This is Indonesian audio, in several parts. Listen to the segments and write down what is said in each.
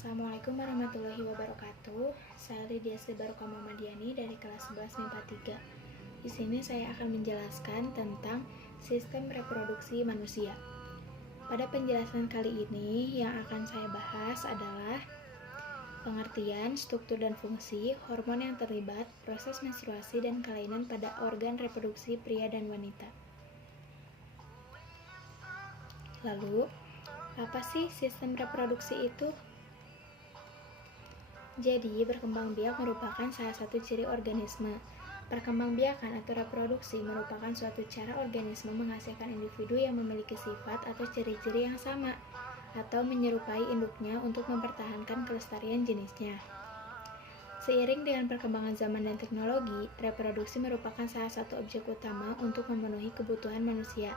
Assalamualaikum warahmatullahi wabarakatuh. Saya Lydia Barokah Muhammadiani dari kelas 11 MIPA 3. Di sini saya akan menjelaskan tentang sistem reproduksi manusia. Pada penjelasan kali ini yang akan saya bahas adalah pengertian, struktur dan fungsi, hormon yang terlibat, proses menstruasi dan kelainan pada organ reproduksi pria dan wanita. Lalu, apa sih sistem reproduksi itu? Jadi, berkembang biak merupakan salah satu ciri organisme. Perkembangbiakan atau reproduksi merupakan suatu cara organisme menghasilkan individu yang memiliki sifat atau ciri-ciri yang sama atau menyerupai induknya untuk mempertahankan kelestarian jenisnya. Seiring dengan perkembangan zaman dan teknologi, reproduksi merupakan salah satu objek utama untuk memenuhi kebutuhan manusia.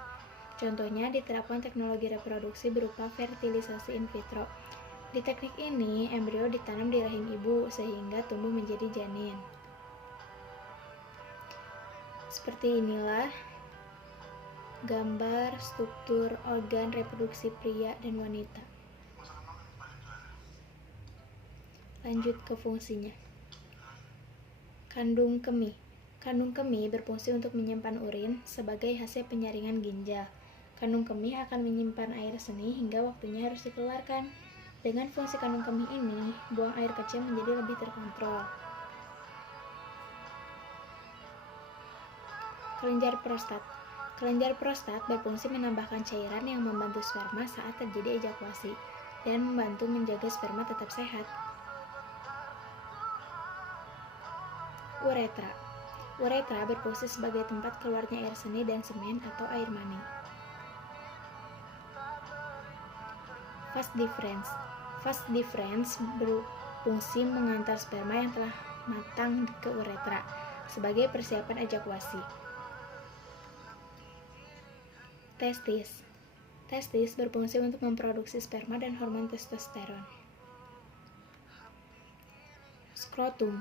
Contohnya diterapkan teknologi reproduksi berupa fertilisasi in vitro. Di teknik ini, embrio ditanam di rahim ibu sehingga tumbuh menjadi janin. Seperti inilah gambar struktur organ reproduksi pria dan wanita. Lanjut ke fungsinya. Kandung kemih. Kandung kemih berfungsi untuk menyimpan urin sebagai hasil penyaringan ginjal. Kandung kemih akan menyimpan air seni hingga waktunya harus dikeluarkan. Dengan fungsi kandung kemih ini, buang air kecil menjadi lebih terkontrol. Kelenjar prostat. Kelenjar prostat berfungsi menambahkan cairan yang membantu sperma saat terjadi ejakulasi dan membantu menjaga sperma tetap sehat. Uretra. Uretra berfungsi sebagai tempat keluarnya air seni dan semen atau air mani. Vas deferens. Vas deferens berfungsi mengantar sperma yang telah matang ke uretra sebagai persiapan ejakulasi. Testis. Testis berfungsi untuk memproduksi sperma dan hormon testosteron. Skrotum.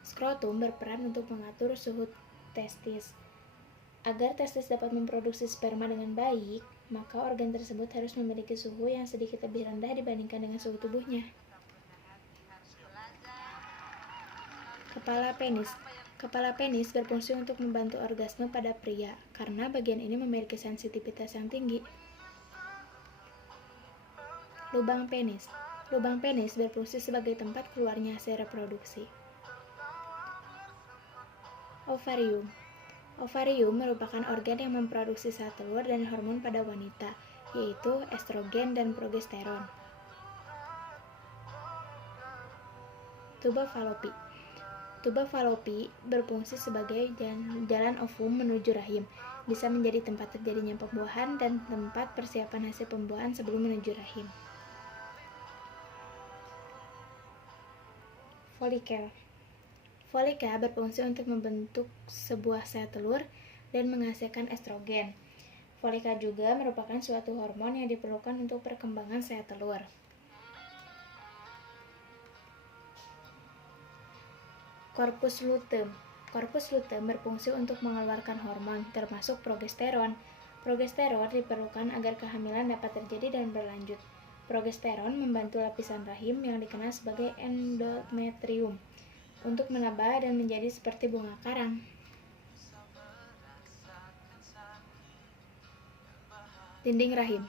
Skrotum berperan untuk mengatur suhu testis. Agar testis dapat memproduksi sperma dengan baik, maka organ tersebut harus memiliki suhu yang sedikit lebih rendah dibandingkan dengan suhu tubuhnya. Kepala penis. Kepala penis berfungsi untuk membantu orgasme pada pria, karena bagian ini memiliki sensitivitas yang tinggi. Lubang penis. Lubang penis berfungsi sebagai tempat keluarnya hasil reproduksi. Ovarium. Ovarium merupakan organ yang memproduksi sel telur dan hormon pada wanita, yaitu estrogen dan progesteron. Tuba falopi. Tuba falopi berfungsi sebagai jalan ovum menuju rahim, bisa menjadi tempat terjadinya pembuahan dan tempat persiapan hasil pembuahan sebelum menuju rahim. Folikel. Folika berfungsi untuk membentuk sebuah sel telur dan menghasilkan estrogen. Folika juga merupakan suatu hormon yang diperlukan untuk perkembangan sel telur. Corpus luteum. Corpus luteum berfungsi untuk mengeluarkan hormon, termasuk progesteron. Progesteron diperlukan agar kehamilan dapat terjadi dan berlanjut. Progesteron membantu lapisan rahim yang dikenal sebagai endometrium untuk menebal dan menjadi seperti bunga karang. Dinding rahim.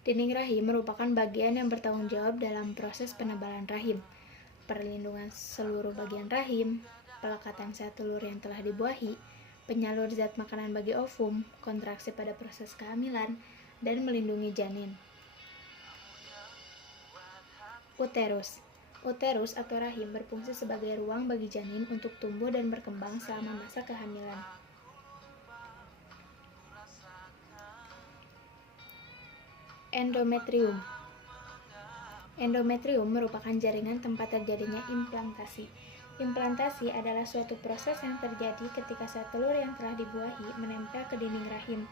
Dinding rahim merupakan bagian yang bertanggung jawab dalam proses penebalan rahim, perlindungan seluruh bagian rahim, pelekatan sel telur yang telah dibuahi, penyalur zat makanan bagi ovum, kontraksi pada proses kehamilan, dan melindungi janin. Uterus. Uterus atau rahim berfungsi sebagai ruang bagi janin untuk tumbuh dan berkembang selama masa kehamilan. Endometrium. Endometrium merupakan jaringan tempat terjadinya implantasi. Implantasi adalah suatu proses yang terjadi ketika sel telur yang telah dibuahi menempel ke dinding rahim.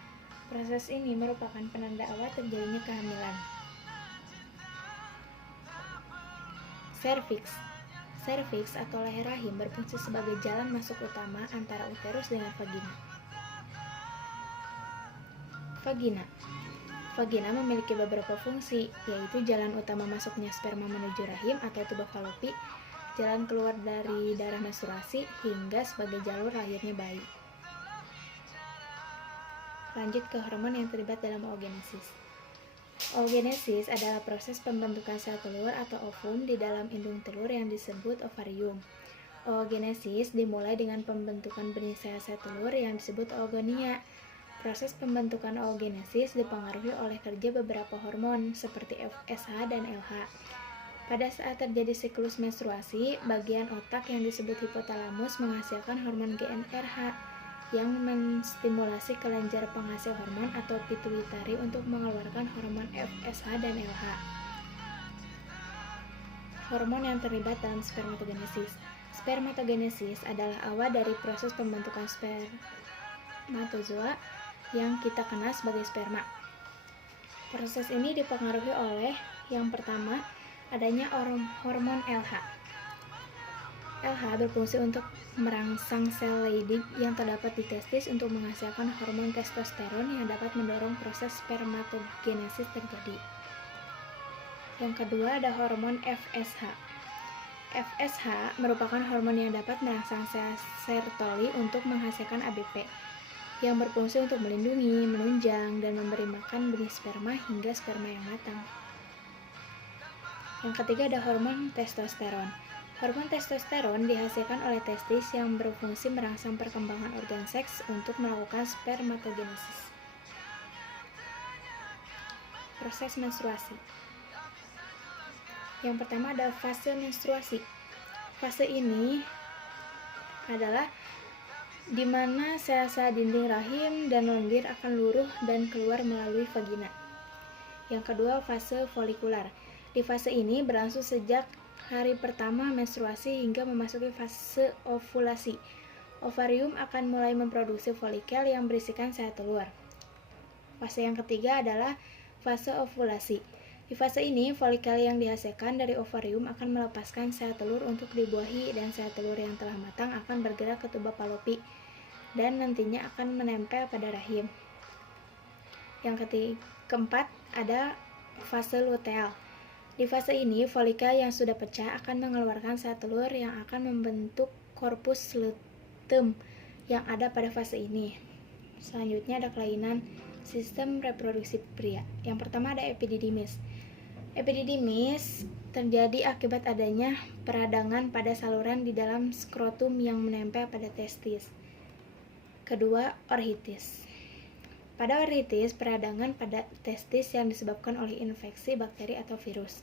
Proses ini merupakan penanda awal terjadinya kehamilan. Serviks. Serviks atau leher rahim berfungsi sebagai jalan masuk utama antara uterus dengan vagina. Vagina. Vagina memiliki beberapa fungsi, yaitu jalan utama masuknya sperma menuju rahim atau tuba falopi, jalan keluar dari darah menstruasi, hingga sebagai jalur lahirnya bayi. Lanjut ke hormon yang terlibat dalam oogenesis. Oogenesis adalah proses pembentukan sel telur atau ovum di dalam indung telur yang disebut ovarium. Oogenesis dimulai dengan pembentukan benih sel-sel telur yang disebut oogonia. Proses pembentukan oogenesis dipengaruhi oleh kerja beberapa hormon seperti FSH dan LH. Pada saat terjadi siklus menstruasi, bagian otak yang disebut hipotalamus menghasilkan hormon GnRH yang menstimulasi kelenjar penghasil hormon atau pituitari untuk mengeluarkan hormon FSH dan LH. Hormon yang terlibat dalam spermatogenesis. Spermatogenesis adalah awal dari proses pembentukan spermatozoa yang kita kenal sebagai sperma. Proses ini dipengaruhi oleh yang pertama, adanya hormon LH. LH berfungsi untuk merangsang sel Leydig yang terdapat di testis untuk menghasilkan hormon testosteron yang dapat mendorong proses spermatogenesis terjadi. Yang kedua ada hormon FSH. FSH merupakan hormon yang dapat merangsang sel Sertoli untuk menghasilkan ABP, yang berfungsi untuk melindungi, menunjang, dan memberi makan benih sperma hingga sperma yang matang. Yang ketiga ada hormon testosteron. Hormon testosteron dihasilkan oleh testis yang berfungsi merangsang perkembangan organ seks untuk melakukan spermatogenesis. Proses menstruasi. Yang pertama ada fase menstruasi. Fase ini adalah di mana sel-sel dinding rahim dan lendir akan luruh dan keluar melalui vagina. Yang kedua, fase folikular. Di fase ini berlangsung sejak hari pertama menstruasi hingga memasuki fase ovulasi. Ovarium akan mulai memproduksi folikel yang berisikan sel telur. Fase yang ketiga adalah fase ovulasi. Di fase ini, folikel yang dihasilkan dari ovarium akan melepaskan sel telur untuk dibuahi dan sel telur yang telah matang akan bergerak ke tuba falopi dan nantinya akan menempel pada rahim. Yang keempat ada fase luteal. Di fase ini, folikel yang sudah pecah akan mengeluarkan sel telur yang akan membentuk korpus luteum yang ada pada fase ini. Selanjutnya ada kelainan sistem reproduksi pria. Yang pertama ada epididymis. Epididymis terjadi akibat adanya peradangan pada saluran di dalam skrotum yang menempel pada testis. Kedua, orhitis. Pada orhitis, peradangan pada testis yang disebabkan oleh infeksi bakteri atau virus.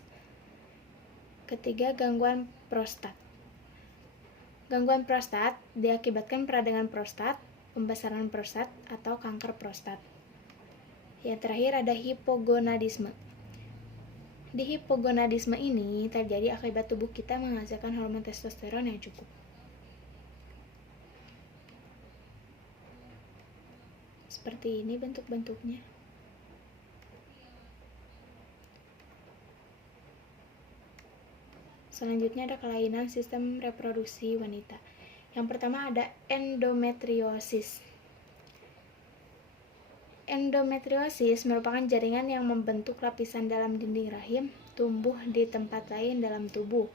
Ketiga, gangguan prostat. Gangguan prostat diakibatkan peradangan prostat, pembesaran prostat, atau kanker prostat. Yang terakhir ada hipogonadisme. Di hipogonadisme ini terjadi akibat tubuh kita menghasilkan hormon testosteron yang cukup. Seperti ini bentuk-bentuknya. Selanjutnya ada kelainan sistem reproduksi wanita. Yang pertama ada endometriosis. Endometriosis merupakan jaringan yang membentuk lapisan dalam dinding rahim tumbuh di tempat lain dalam tubuh.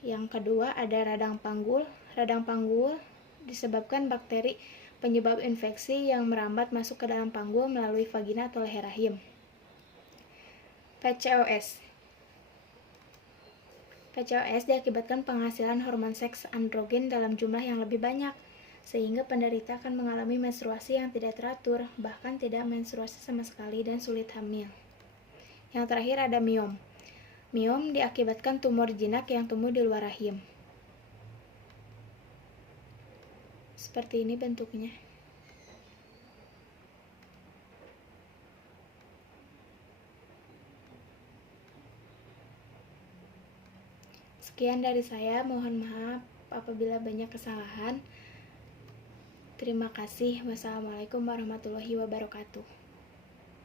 Yang kedua ada radang panggul. Radang panggul disebabkan bakteri penyebab infeksi yang merambat masuk ke dalam panggul melalui vagina atau leher rahim. PCOS. PCOS diakibatkan penghasilan hormon seks androgen dalam jumlah yang lebih banyak, sehingga penderita akan mengalami menstruasi yang tidak teratur, bahkan tidak menstruasi sama sekali dan sulit hamil. Yang terakhir ada miom. Miom diakibatkan tumor jinak yang tumbuh di luar rahim. Seperti ini bentuknya. Sekian dari saya, mohon maaf apabila banyak kesalahan. Terima kasih. Wassalamualaikum warahmatullahi wabarakatuh.